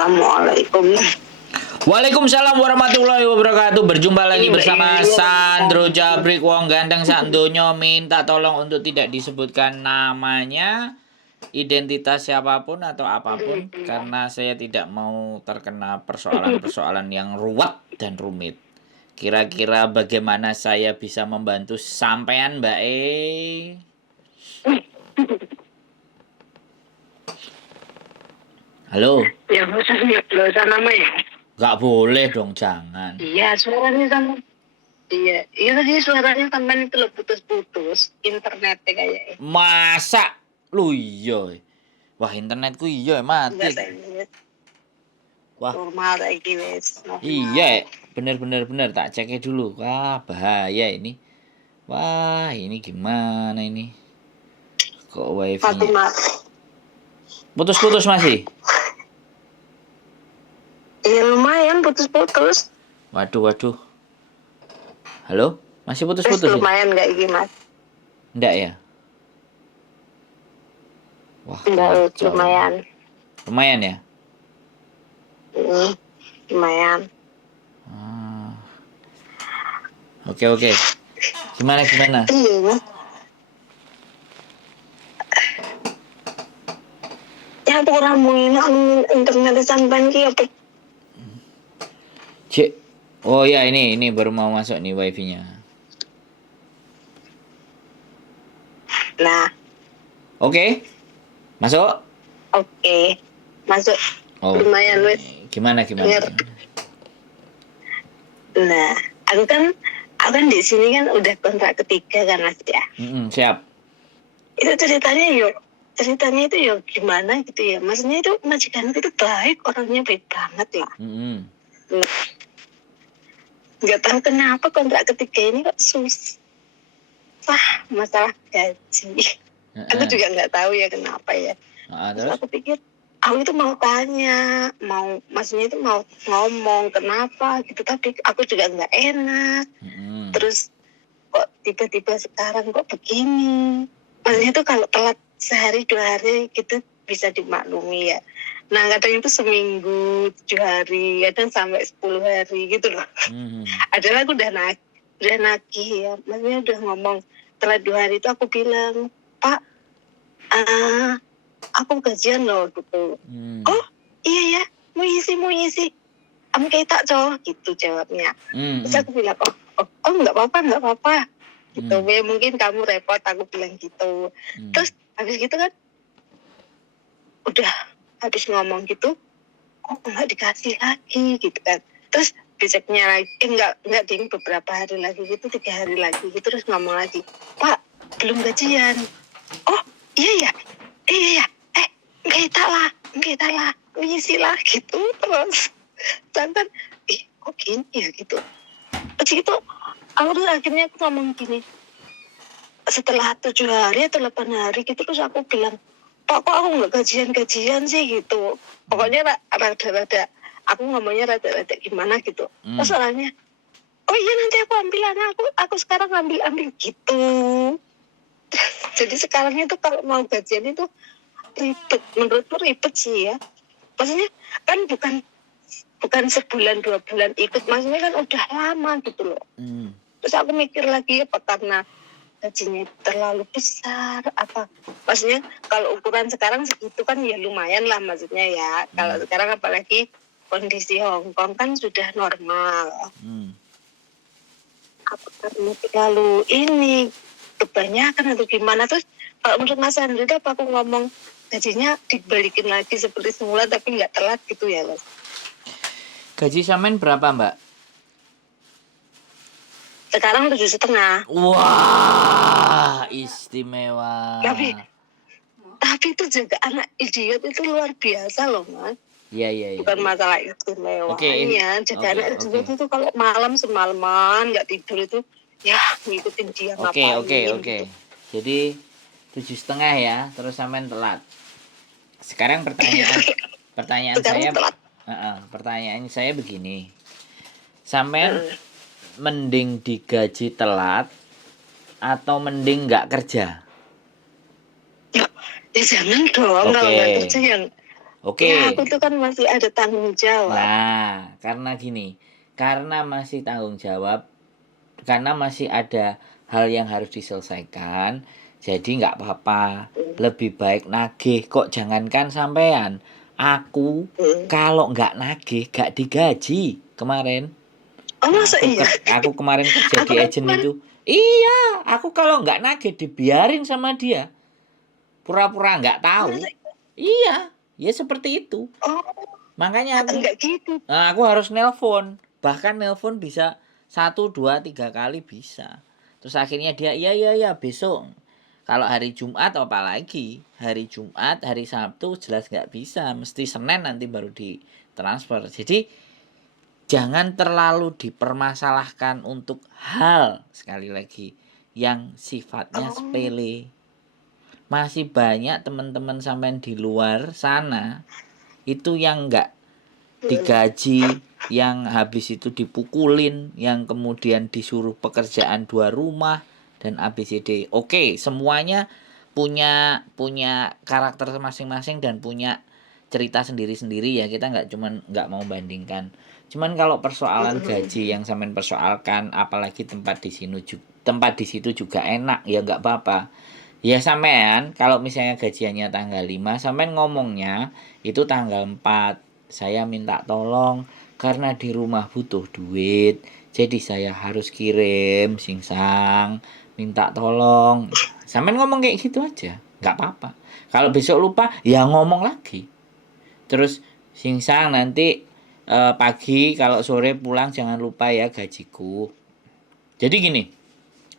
Assalamualaikum. Waalaikumsalam warahmatullahi wabarakatuh. Berjumpa lagi bersama Sandro Jabrik wong ganteng sak donya, minta tolong untuk tidak disebutkan namanya, identitas siapapun atau apapun, karena saya tidak mau terkena persoalan-persoalan yang ruwet dan rumit. Kira-kira bagaimana saya bisa membantu sampean, Mbak E? Halo? Ya, usah nama ya. Gak boleh dong, jangan. Iya, suaranya sama. Iya tadi suaranya sampai itu loh putus-putus. Internetnya kayaknya. Masa? Lu iya. Wah, internetku iya mati. Enggak saya. Wah. Normal lagi wes. Iya, bener tak ceknya dulu. Wah, bahaya ini. Wah, ini gimana ini? Kok wifi putus-putus masih? Iya lumayan putus-putus. Waduh. Halo? Masih putus-putus? Lumayan nggak ini mas? Enggak ya? Wah, enggak, lumayan. Lumayan ya? Lumayan. Oke. Gimana? Iya. Ya aku ramuin internet sampai ki apa? Cek. Oh ya, ini baru mau masuk nih wifi-nya. Nah. Oke. Masuk? Oke. Masuk. Oh, lumayan wes. Gimana? Nah, aku kan di sini kan udah kontrak ketiga kan Mas ya. Siap. Itu ceritanya itu gimana gitu ya. Maksudnya itu majikan itu baik, orangnya baik banget lah. Nah, nggak tahu kenapa kontrak ketiga ini kok susah masalah gaji. Aku juga nggak tahu ya kenapa ya. Terus aku pikir aku itu mau tanya, maksudnya itu mau ngomong kenapa gitu, tapi aku juga nggak enak. Terus kok tiba-tiba sekarang kok begini. Maksudnya itu kalau telat sehari 2 hari gitu bisa dimaklumi ya. Nah kadang itu seminggu 7 hari, kadang sampai 10 hari gitu loh. Adalah aku udah nagih ya, maksudnya udah ngomong telat 2 hari itu aku bilang, Pak, aku gajian loh gitu. Oh iya ya, mau isi kamu kayak tak gitu jawabnya. Terus aku bilang oh nggak apa-apa gitu. Ya mungkin kamu repot, aku bilang gitu. Terus habis gitu kan udah habis ngomong gitu kok nggak dikasih lagi gitu kan. Terus besoknya lagi nggak ding, beberapa hari lagi gitu, 3 hari lagi gitu, terus ngomong lagi, Pak belum gajian. Oh iya ya enggak lah ngisi lah gitu. Terus santan kok gini ya gitu. Terus gitu aku tuh akhirnya aku ngomong gini setelah 7 hari atau 8 hari gitu. Terus aku bilang, Pak kok aku nggak gajian sih gitu. Pokoknya rada-rada aku ngomongnya rada-rada gimana gitu. Terus soalnya oh iya nanti aku ambil aku sekarang ambil gitu. Jadi sekarang itu kalau mau gajian itu ribet, menurutku ribet sih ya. Maksudnya kan bukan sebulan 2 bulan ikut, maksudnya kan udah lama gitu loh. Terus aku mikir lagi apa karena gajinya terlalu besar apa, maksudnya kalau ukuran sekarang segitu kan ya lumayan lah maksudnya ya. Kalau sekarang apalagi kondisi Hong Kong kan sudah normal. Apa karena terlalu ini kebanyakan atau gimana? Terus kalau menurut Mas Andri apa aku ngomong gajinya dibalikin lagi seperti semula tapi nggak telat gitu ya Mas? Gaji sampean berapa Mbak? Sekarang 7,5. Wah, istimewa. Tapi itu juga anak idiot itu luar biasa loh Mas. Iya. Bukan masalah istimewanya. Jaga anak idiot itu kalau malam semalaman nggak tidur itu ya ngikutin dia ngapain. Oke. Jadi 7,5 ya, terus sampean telat. Sekarang pertanyaan saya begini. Sampean mending digaji telat atau mending nggak kerja? Ya jangan dong. Kalau nggak kerja yang Oke. Ya, aku tuh kan masih ada tanggung jawab. Nah, karena gini, karena masih tanggung jawab, karena masih ada hal yang harus diselesaikan, jadi nggak apa-apa. Lebih baik nagih. Kok jangankan sampean, aku kalau nggak nagih, nggak digaji kemarin. Oh, masa iya? Aku kemarin kerja Aku di kan agent kemarin, itu. Iya, aku kalau nggak nagih dibiarin sama dia. Pura-pura nggak tahu. masa, Iya, ya seperti itu. oh, Makanya enggak gitu. aku harus nelpon. Bahkan nelpon bisa 1, 2, 3 kali bisa. Terus akhirnya dia iya besok. Kalau hari Jumat apalagi hari Jumat, hari Sabtu jelas nggak bisa. Mesti Senin nanti baru ditransfer. Jadi jangan terlalu dipermasalahkan untuk hal sekali lagi yang sifatnya Oh, sepele. Masih banyak teman-teman sampean di luar sana itu yang nggak digaji, yang habis itu dipukulin, yang kemudian disuruh pekerjaan 2 rumah dan ABCD. Oke, semuanya punya punya karakter masing-masing dan punya cerita sendiri-sendiri ya. Kita nggak mau bandingkan. Cuman kalau persoalan gaji yang sampean persoalkan, apalagi tempat di situ juga enak, ya nggak apa-apa. Ya sampean kalau misalnya gajiannya tanggal 5, sampean ngomongnya itu tanggal 4. Saya minta tolong karena di rumah butuh duit. Jadi saya harus kirim singsang, minta tolong. Sampean ngomong kayak gitu aja, nggak apa-apa. Kalau besok lupa, ya ngomong lagi. Terus singsang nanti pagi kalau sore pulang jangan lupa ya gajiku. Jadi gini,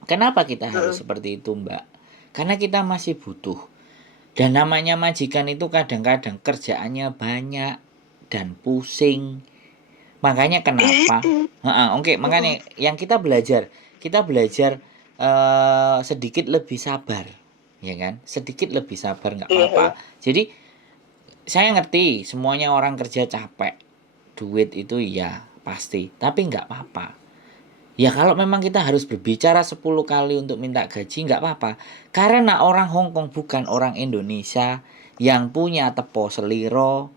kenapa kita harus seperti itu, Mbak? Karena kita masih butuh. Dan namanya majikan itu kadang-kadang kerjaannya banyak dan pusing. Makanya kenapa? Oke, makanya yang kita belajar sedikit lebih sabar, ya kan? Sedikit lebih sabar nggak apa-apa. Jadi saya ngerti semuanya orang kerja capek, duit itu ya pasti, tapi nggak apa-apa. Ya kalau memang kita harus berbicara 10 kali untuk minta gaji nggak apa-apa. Karena orang Hongkong bukan orang Indonesia yang punya tepo seliro,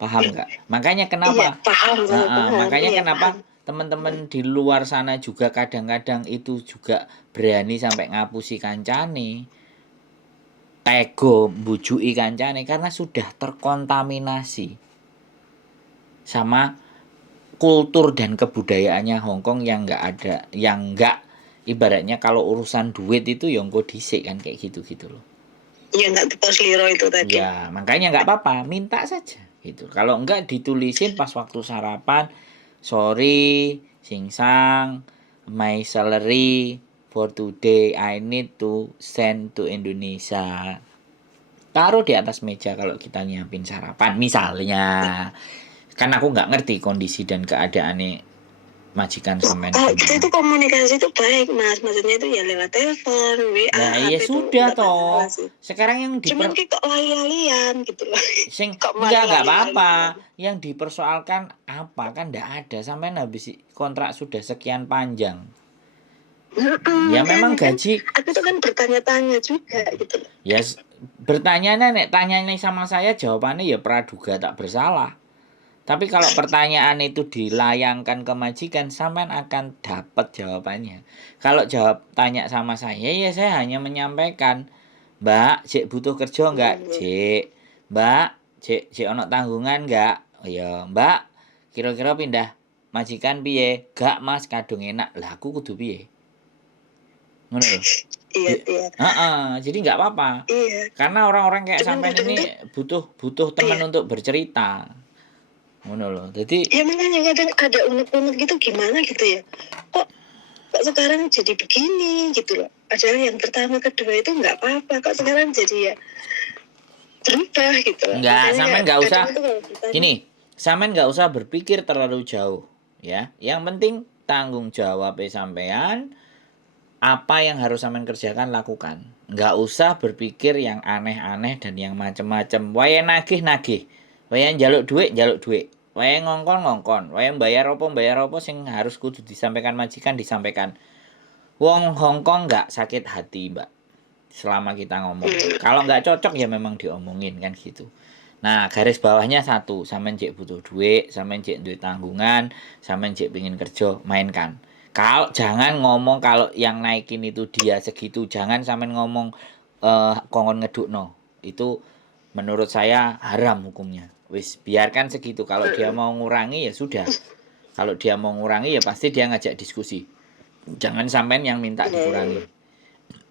paham nggak? Makanya iya, kenapa? paham, paham, Makanya iya, kenapa paham. teman-teman di luar sana juga kadang-kadang itu juga berani sampai ngapusi kancane, tego mbujui kancane karena sudah terkontaminasi sama kultur dan kebudayaannya Hongkong yang nggak ada, yang nggak ibaratnya kalau urusan duit itu yang engko dhisik kan kayak gitu-gitu loh. Iya, nggak tepat seliro itu tadi. Ya, makanya nggak apa-apa, minta saja gitu. Kalau enggak ditulisin pas waktu sarapan, sorry, singsang, my salary for today I need to send to Indonesia. Taruh di atas meja kalau kita nyiapin sarapan misalnya. Kan aku nggak ngerti kondisi dan keadaannya majikan semen. Oh, kita itu komunikasi itu baik, Mas. Maksudnya itu ya lewat telepon, WA, Nah, iya HP itu sudah nggak masalah toh. sih. Sekarang yang Cuman kok lali-lalian gitu loh. Kok enggak lali-lalian. apa-apa. Yang dipersoalkan apa kan enggak ada sampai habis kontrak sudah sekian panjang. Ya memang Kan, gaji. aku tuh kan bertanya-tanya juga gitu loh. Ya bertanya nek tanyanya sama saya jawabannya ya praduga tak bersalah. Tapi kalau pertanyaan itu dilayangkan ke majikan, sampean akan dapat jawabannya. Kalau tanya sama saya, ya saya hanya menyampaikan, Mbak, cek butuh kerja enggak? Cek. Mbak, cek ono tanggungan enggak? Oh ya, Mbak, kira-kira pindah majikan piye? Gak Mas, kadung enak. Lah aku kudu piye? Ngono lho. Iya. Jadi enggak apa-apa. Iya. Karena orang-orang kayak Cuman sampean ini butuh teman untuk bercerita. Ngono loh. Jadi ya makanya kadang ada unek-unek gitu gimana gitu ya. Kok sekarang jadi begini gitu loh. Padahal yang pertama kedua itu nggak apa-apa. Kok sekarang jadi ya berubah gitu loh. enggak, sampean enggak usah. Gini. Gini, sampean enggak usah berpikir terlalu jauh, ya. Yang penting tanggung jawab sampean, apa yang harus sampean kerjakan lakukan. Enggak usah berpikir yang aneh-aneh dan yang macem-macem. Wae nagih. Wae njaluk duit. Wae ngongkon. Wae bayar apa sing harus kudu disampaikan majikan disampaikan. Wong Hongkong enggak sakit hati, Mbak. Selama kita ngomong. Kalau nggak cocok ya memang diomongin kan gitu. Nah, garis bawahnya satu, sampean cek butuh duit, sampean cek duit tanggungan, sampean cek pengin kerja, mainkan. Kalau jangan ngomong kalau yang naikin itu dia segitu, jangan sampean ngomong kongkon ngedukno. Itu menurut saya haram hukumnya. Wis, biarkan segitu. Kalau dia mau ngurangi ya sudah. Kalau dia mau ngurangi ya pasti dia ngajak diskusi. Jangan sampean yang minta dikurangi.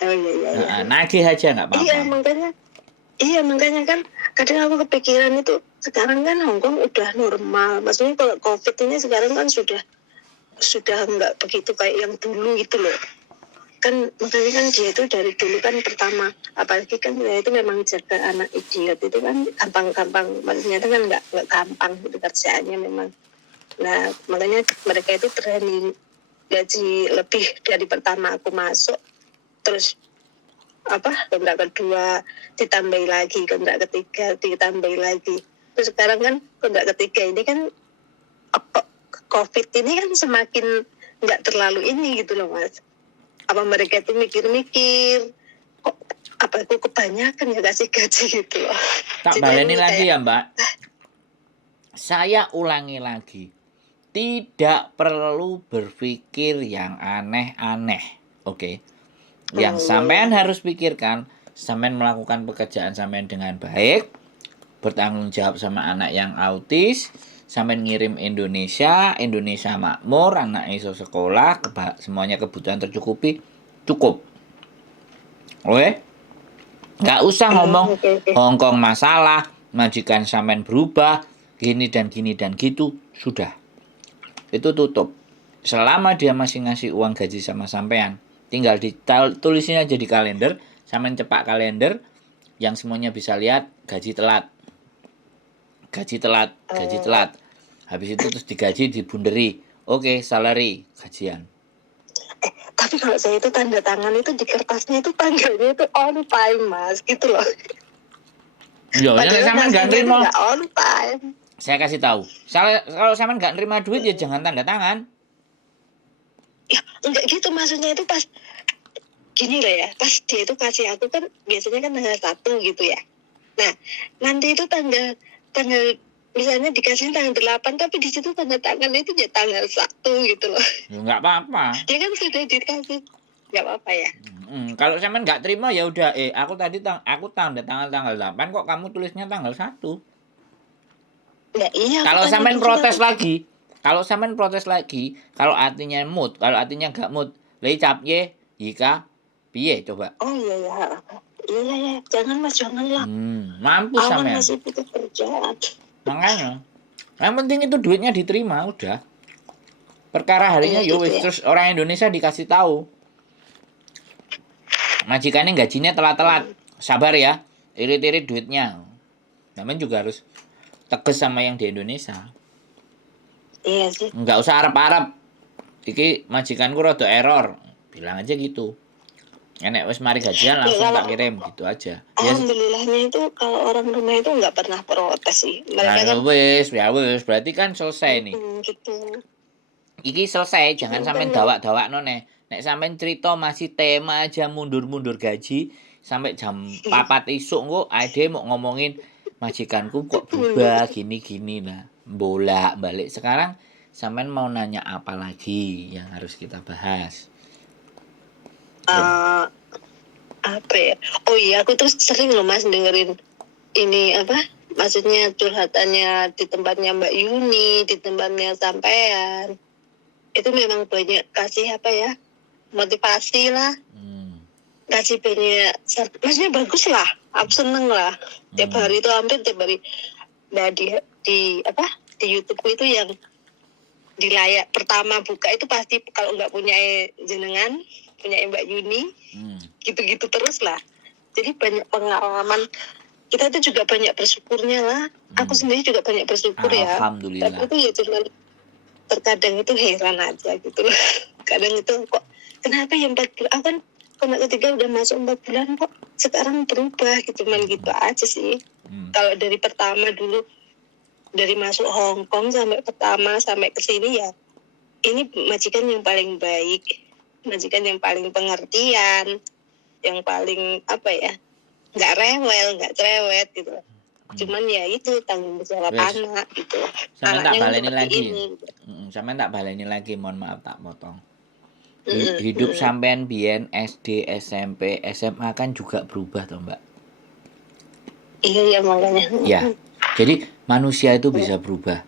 Oh iya. Nagih aja nggak Iya apa-apa. makanya kan kadang aku kepikiran itu sekarang kan Hong Kong udah normal. Maksudnya kalau COVID ini sekarang kan sudah nggak begitu kayak yang dulu gitu loh. Kan makanya kan dia itu dari dulu kan pertama, apalagi kan dia itu memang jaga anak idiot itu kan gampang, maksudnya itu kan nggak gampang itu kerjaannya memang. Nah makanya mereka itu berani gaji lebih dari pertama aku masuk, terus kontrak kedua ditambahi lagi, kontrak ketiga ditambahi lagi, terus sekarang kan kontrak ketiga ini kan COVID ini kan semakin nggak terlalu ini gitu loh Mas. Apa mereka itu mikir-mikir kok aku kebanyakan ya kasih gaji gitu loh. Tak baleni lagi ya Mbak. Saya ulangi lagi. Tidak perlu berpikir yang aneh-aneh. Oke. Yang sampean harus pikirkan, sampean melakukan pekerjaan sampean dengan baik, bertanggung jawab sama anak yang autis, sampean ngirim Indonesia makmur, anak iso sekolah, semuanya kebutuhan tercukupi, cukup. Oke? Nggak usah ngomong Hong Kong masalah, majikan sampean berubah, gini dan gitu, sudah. Itu tutup. Selama dia masih ngasih uang gaji sama sampean, tinggal ditulisin aja di kalender, sampean cepak kalender yang semuanya bisa lihat gaji telat. Habis itu terus digaji dibunderi. Oke, salary, gajian. Tapi kalau saya itu tanda tangan itu di kertasnya itu tanggalnya itu on time Mas, gitu loh. Ya, sampean enggak nerima. On time. Saya kasih tahu. Kalau sampean enggak nerima duit ya jangan tanda tangan. Ya, enggak gitu maksudnya itu pas gini loh ya, pas dia itu kasih aku kan biasanya kan tanggal 1 gitu ya. Nah, nanti itu tanggal misalnya dikasih tanggal 8 tapi di situ tanda tangan itu ya tanggal 1 gitu loh. Ya enggak apa-apa. Dia kan sudah dikasih. Enggak apa-apa ya. Kalau sampean enggak terima ya udah aku tanda tangan tanggal 8 kok kamu tulisnya tanggal 1. Ya iya. Kalau sampean protes lagi, kalau artinya mood, kalau artinya enggak mood, lei cap ye, ika, piye coba? Oh iya. Iya. Jangan Mas, janganlah. Mampus sampean. Awan masih butuh kerjaan. Makanya. Yang penting itu duitnya diterima, udah. Perkara harinya yo wis terus orang Indonesia dikasih tahu. Majikannya gajinya telat-telat. Sabar ya. Irit-irit duitnya. Namanya juga harus tegas sama yang di Indonesia. Iya sih. Enggak usah arep-arep. Iki majikanku rada error. Bilang aja gitu. Enek wis mari gajian langsung tak kirim gitu aja. Alhamdulillahnya itu kalau orang rumah itu nggak pernah protes sih. Mereka kan wis berarti kan selesai nih. Gitu. Iki selesai, jangan sampean dawak-dawakno nek sampean cerita masih tema aja mundur-mundur gaji sampai jam 4 isuk engko ade mau ngomongin majikanku kok berubah gini-gini lah. Bolak-balik. Sekarang sampean mau nanya apa lagi yang harus kita bahas? Apa ya? Oh iya, aku tuh sering loh Mas dengerin ini maksudnya curhatannya di tempatnya Mbak Yuni, di tempatnya sampean. Itu memang banyak kasih motivasi lah. Kasih banyak, maksudnya bagus lah. Aku seneng lah. Tiap hari itu hampir tiap hari. Nah di YouTube itu yang di layar pertama buka itu pasti kalau nggak punya jenengan, punya Mbak Yuni, gitu-gitu terus lah. Jadi banyak pengalaman. Kita itu juga banyak bersyukurnya lah. Aku sendiri juga banyak bersyukur ya. Alhamdulillah. Tapi itu ya cuma terkadang itu heran aja gitu loh. Kadang itu kok kenapa ya 4 bulan? Aku kan kontrak ketiga udah masuk 4 bulan kok sekarang berubah gitu, cuman gitu aja sih. Kalau dari pertama dulu dari masuk Hong Kong sampai pertama sampai ke sini ya ini majikan yang paling baik, majikan yang paling pengertian, yang paling nggak rewel, nggak cerewet gitu. Cuman ya itu tanggung jawab Wes, anak gitu. sampean tak Anaknya kan baleni seperti lagi. ini. Sampean tak baleni lagi, mohon maaf tak potong. Mm-mm, Hidup mm-mm. sampean biyen SD, SMP, SMA kan juga berubah toh, Mbak. Iya makanya. Ya. Jadi manusia itu bisa berubah.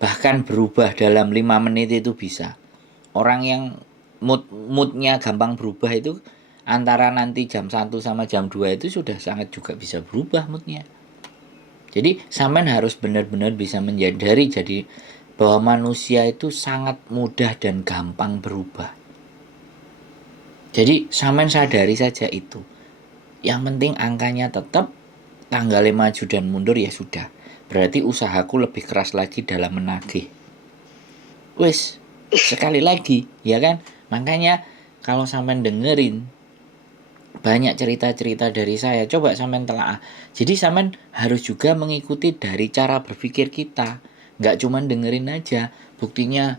Bahkan berubah dalam 5 menit itu bisa. Orang yang moodnya gampang berubah itu antara nanti jam 1 sama jam 2 itu sudah sangat juga bisa berubah moodnya. Jadi sampean harus benar-benar bisa menyadari jadi bahwa manusia itu sangat mudah dan gampang berubah. Jadi sampean sadari saja itu. Yang penting angkanya tetap, tanggalnya maju dan mundur ya sudah. Berarti usahaku lebih keras lagi dalam menagih. Wis, sekali lagi, ya kan? Makanya kalau sampean dengerin banyak cerita-cerita dari saya, coba sampean telaah. Jadi sampean harus juga mengikuti dari cara berpikir kita. Nggak cuma dengerin aja. Buktinya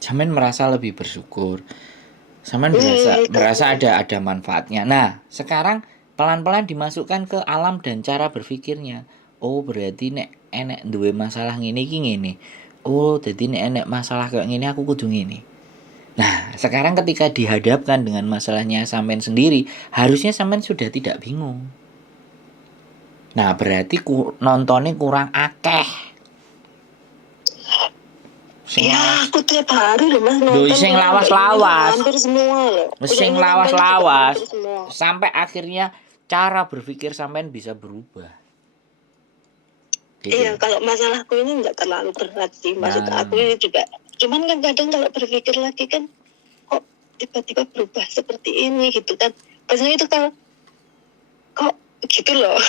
sampean merasa lebih bersyukur. Sampean merasa ada manfaatnya. Nah, sekarang pelan-pelan dimasukkan ke alam dan cara berpikirnya. Oh, berarti nek enek duwe masalah ngene iki ngene. Oh, jadi nek enek masalah kayak ngene aku kudu ngene. Nah, sekarang ketika dihadapkan dengan masalahnya sampean sendiri, harusnya sampean sudah tidak bingung. Nah, berarti nontonnya kurang akeh. Ya, aku tiap hari loh Mas nonton. Doi sing lawas-lawas. Hampir semua loh. Sing lawas-lawas. Sampai akhirnya cara berpikir sampean bisa berubah. Gitu. Iya, kalau masalahku ini nggak terlalu berat sih. Maksud aku ini juga. Cuman kan kadang kalau berpikir lagi kan, kok tiba-tiba berubah seperti ini gitu kan. Maksudnya itu kalau kok gitu loh.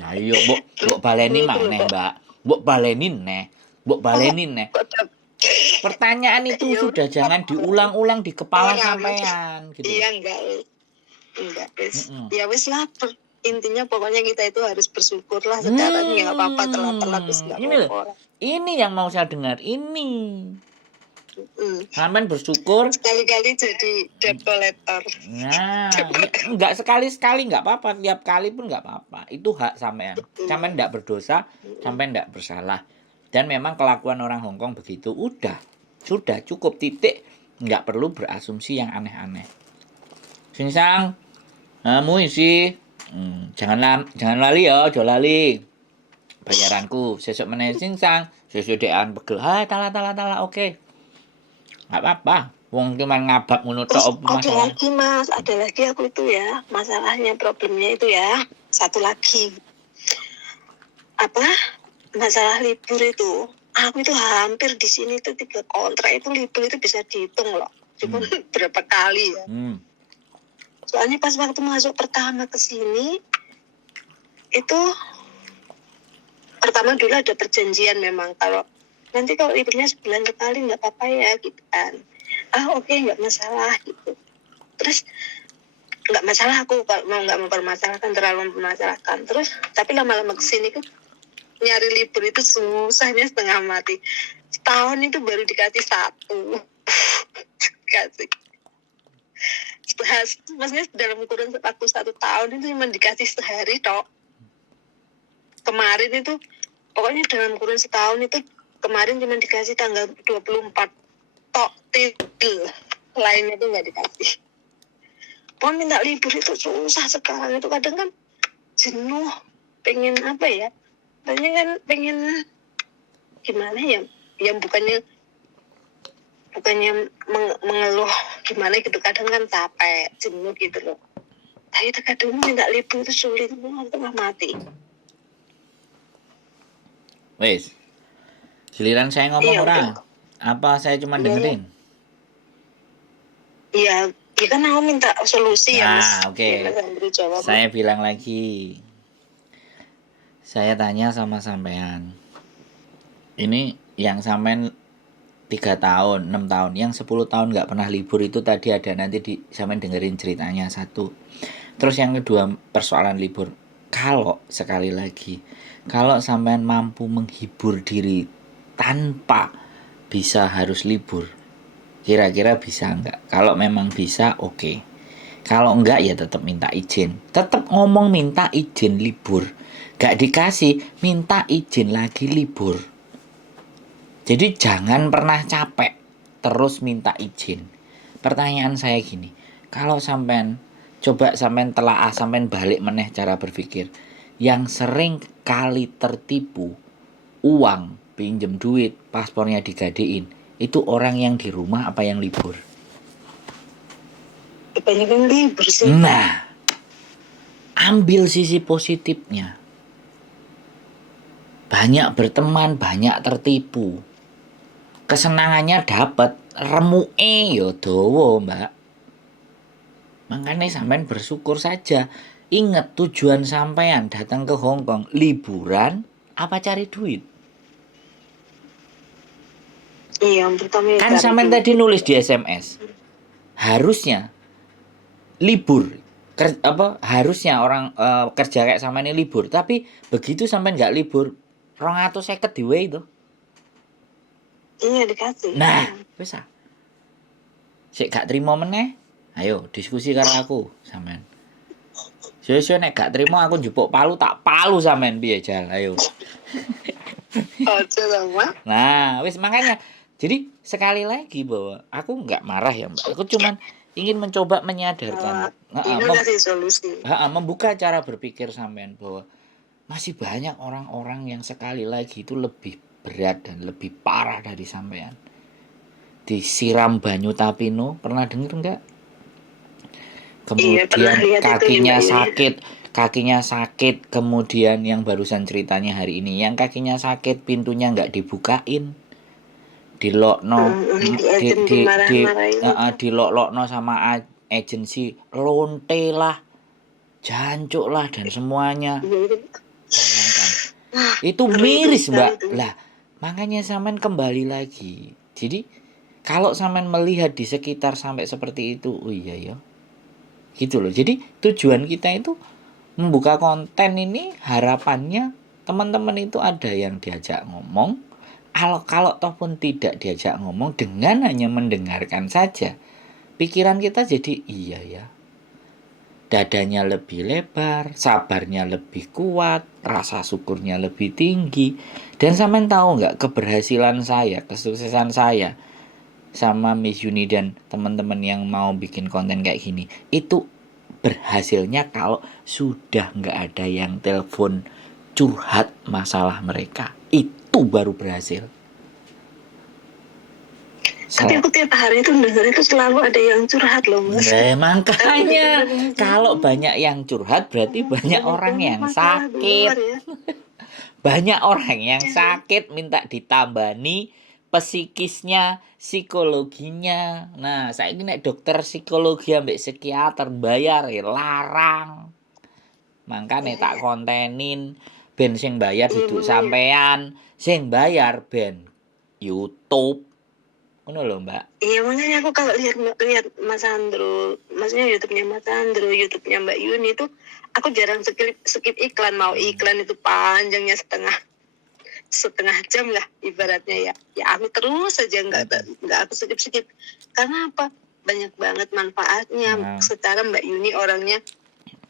Nah iya, mbok baleni maneh, Mbak. Mbok balenin neh. Pertanyaan itu sudah jangan diulang-ulang di kepala sampean gitu. Iya enggak wis. Ya wis lah. Intinya pokoknya kita itu harus bersyukur lah sekarang. Ya nggak apa-apa telat-telat wis nggak apa-apa. Ini yang mau saya dengar ini. Sampean bersyukur. Sekali-kali jadi debt collector. Nah, enggak sekali-sekali enggak apa-apa, tiap kali pun enggak apa-apa. Itu hak sampean. Sampean enggak berdosa, sampean enggak bersalah. Dan memang kelakuan orang Hongkong begitu, sudah cukup titik, enggak perlu berasumsi yang aneh-aneh. Singsang, kamu isi, jangan lali ya, ojo lali. Bayaranku, sesuk meneh singsang, sesuk dekan pegel. Hai, tala, oke. Enggak apa-apa. Wong cuman ngabak ngono tok masalah. Ada lagi Mas, ada lagi aku itu ya, masalahnya problemnya itu ya. Satu lagi. Apa? Masalah libur itu. Aku itu hampir di sini tuh 3 kontrak itu libur itu bisa dihitung loh. Cuma berapa kali ya. Soalnya pas waktu masuk pertama ke sini itu pertama dulu ada perjanjian memang kalau nanti kalau liburnya sebulan sekali nggak apa-apa ya gitu kan. Oke, nggak masalah gitu. Terus nggak masalah aku kalau mau nggak mempermasalahkan terlalu mempermasalahkan. Terus tapi lama-lama kesini kan nyari libur itu susahnya setengah mati. Setahun itu baru dikasih 1. Kasih. Maksudnya dalam kurun waktu 1 tahun itu cuma dikasih sehari tok. Kemarin itu pokoknya dalam kurun setahun itu kemarin cuma dikasih tanggal 24 tok titil, lainnya itu nggak dikasih. Mau minta libur itu susah sekarang itu kadang kan jenuh, pengen apa ya? Kan pengen gimana ya? Yang bukannya mengeluh gimana gitu, kadang kan capek, jenuh gitu loh. Tapi kadang minta libur itu sulit, tengah mati. Wes, giliran saya ngomong orang. Apa saya cuma dengerin? Iya, ya kan aku minta solusi ya Mas. Oke. Saya bilang lagi. Saya tanya sama sampean. Ini yang sampean 3 tahun, 6 tahun, yang 10 tahun nggak pernah libur itu tadi ada nanti sampean dengerin ceritanya satu. Terus yang kedua persoalan libur. Kalau sekali lagi, kalau sampean mampu menghibur diri tanpa bisa harus libur, kira-kira bisa enggak? Kalau memang bisa, oke. Kalau enggak ya tetap minta izin. Tetap ngomong minta izin libur. Gak dikasih, minta izin lagi libur. Jadi jangan pernah capek terus minta izin. Pertanyaan saya gini, kalau sampean coba sampean telaah, sampean balik meneh cara berpikir, yang sering kali tertipu uang, pinjem duit, paspornya digadein, itu orang yang di rumah apa yang libur? Kebanyakan libur sih. Nah, ambil sisi positifnya. Banyak berteman, banyak tertipu. Kesenangannya dapat, remuke yo dawa, Mbak. Makanya sampean bersyukur saja. Ingat tujuan sampean datang ke Hong Kong liburan apa cari duit? Iya, pertama Kan sampean tadi nulis di SMS. Harusnya libur. Harusnya orang kerja kayak sama ini libur, tapi begitu sampean nggak libur, 250 di way itu. Iya dikasih. Nah, bisa. Sik gak terima meneh, ayo diskusi karo aku sampean. Sesuk nek gak terima aku njupuk palu, tak palu sampean piye jal, ayo. Ojo sama. Nah, wis makanya. Jadi sekali lagi bahwa aku nggak marah ya, Mbak. Aku cuman ingin mencoba menyadarkan. Ini kasih solusi. Membuka cara berpikir sampean bahwa masih banyak orang-orang yang sekali lagi itu lebih berat dan lebih parah dari sampean. Disiram banyu tapino, pernah denger enggak? Kemudian kakinya sakit, kemudian yang barusan ceritanya hari ini, yang kakinya sakit pintunya nggak dibukain, dilok-lokno sama agensi, lonte lah, jancuk lah dan semuanya. Bayangkan. Itu miris, Mbak. Lah, makanya sampean kembali lagi. Jadi kalau sampean melihat di sekitar sampai seperti itu, oh iya ya. Gitu loh. Jadi tujuan kita itu membuka konten ini, harapannya teman-teman itu ada yang diajak ngomong. Kalau toh pun tidak diajak ngomong, dengan hanya mendengarkan saja, pikiran kita jadi iya ya. Dadanya lebih lebar, sabarnya lebih kuat, rasa syukurnya lebih tinggi. Dan sampean tahu nggak keberhasilan saya, kesuksesan saya sama Miss Yuni dan teman-teman yang mau bikin konten kayak gini, itu berhasilnya kalau sudah nggak ada yang telepon curhat masalah mereka, itu baru berhasil. Tapi aku tiap hari itu dengar itu selalu ada yang curhat loh, Mas. Makanya kalau banyak yang curhat berarti banyak orang yang sakit. Banyak orang yang sakit minta ditambani psikisnya, psikologinya. Nah, saya ini dokter psikologi ambek psikiater bayar ya larang. Makanya tak kontenin ben sing bayar duduk sampean, sing bayar ben YouTube. Ngono lho, Mbak. Iya, makanya aku kalau lihat Mas Andro, maksudnya YouTube-nya Mas Andro, YouTube-nya Mbak Yuni itu aku jarang skip iklan. Mau iklan itu panjangnya setengah jam lah ibaratnya ya aku terus saja nggak aku skip karena apa, banyak banget manfaatnya. Secara Mbak Yuni orangnya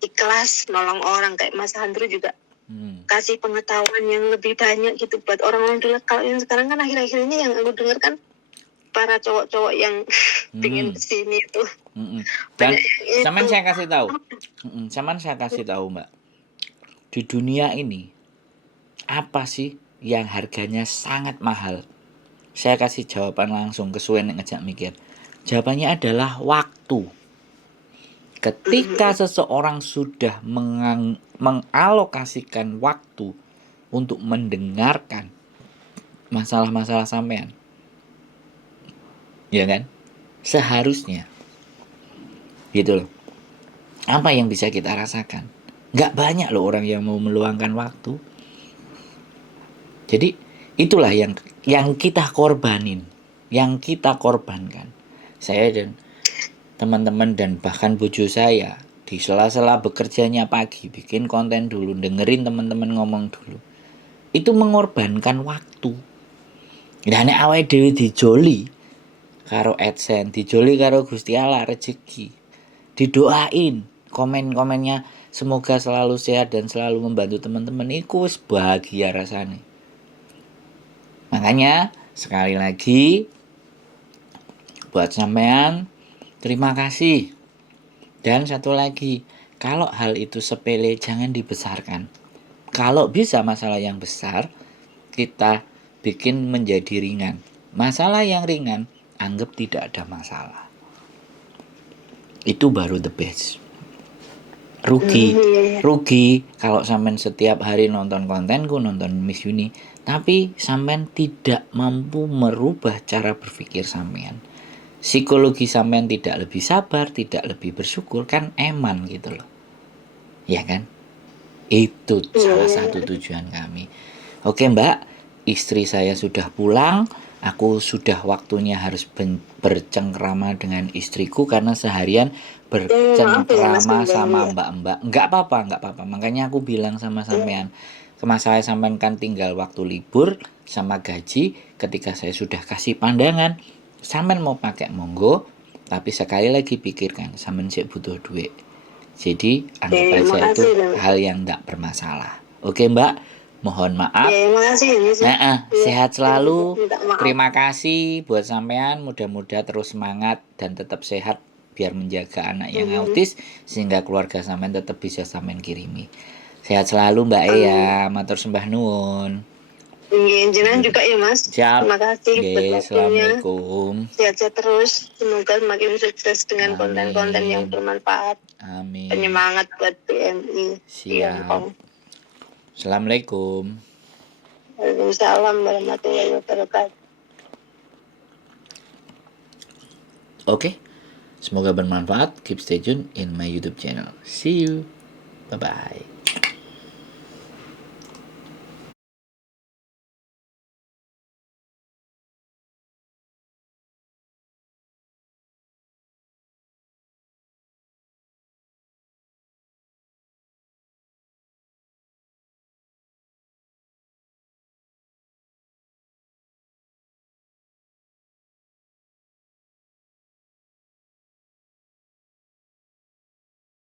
ikhlas nolong orang, kayak Mas Andro juga kasih pengetahuan yang lebih banyak gitu buat orang-orang dulu. Kalau yang sekarang kan akhir-akhir ini yang aku dengar kan para cowok-cowok yang pingin kesini itu. Dan sampean saya kasih tahu. Mbak. Di dunia ini apa sih yang harganya sangat mahal? Saya kasih jawaban langsung, kesuwen ngejak mikir. Jawabannya adalah waktu. Ketika seseorang sudah mengalokasikan waktu untuk mendengarkan masalah-masalah sampean, ya kan? Seharusnya gitu loh. Apa yang bisa kita rasakan? Nggak banyak loh orang yang mau meluangkan waktu. Jadi itulah yang kita korbanin, yang kita korbankan. Saya dan teman-teman dan bahkan bojo saya di sela-sela bekerjanya pagi bikin konten dulu, dengerin teman-teman ngomong dulu. Itu mengorbankan waktu. Dan nek awake dhewe dijoli karo AdSense, dijoli karo Gusti Allah rezeki, didoain, komen-komennya semoga selalu sehat dan selalu membantu teman-teman, iku wis bahagia rasanya. Makanya sekali lagi buat sampean terima kasih. Dan satu lagi, kalau hal itu sepele jangan dibesarkan. Kalau bisa masalah yang besar kita bikin menjadi ringan. Masalah yang ringan anggap tidak ada masalah. Itu baru the best. Rugi kalau sampean setiap hari nonton kontenku, nonton Miss Yuni, tapi sampean tidak mampu merubah cara berpikir sampean. Psikologi sampean tidak lebih sabar, tidak lebih bersyukur, kan eman gitu loh. Ya kan? Itu salah satu tujuan kami. Oke Mbak, istri saya sudah pulang. Aku sudah waktunya harus bercengkrama dengan istriku karena seharian bercengkrama sama mbak-mbak. Enggak apa-apa. Makanya aku bilang sama sampean, saya sampaikan tinggal waktu libur sama gaji. Ketika saya sudah kasih pandangan, sampean mau pakai monggo, tapi sekali lagi pikirkan, sampean sih butuh duit. Jadi anggap aja itu hal yang enggak bermasalah. Oke Mbak, mohon maaf. Sehat selalu. Terima kasih buat sampean. Mudah-mudahan terus semangat dan tetap sehat biar menjaga anak yang autis sehingga keluarga sampean tetap bisa sampean kirimi. Sehat selalu Mbak Ea. Matur sembah nuwun. Jenengan juga ya Mas. Siap. Terima kasih buat waktunya. Assalamualaikum. Sehat-sehat terus. Semoga semakin sukses dengan konten-konten yang bermanfaat. Amin. Penyemangat buat PMI. Siap. Assalamualaikum. Waalaikumsalam warahmatullahi wabarakatuh. Oke. Semoga bermanfaat. Keep stay tune in my YouTube channel. See you. Bye-bye.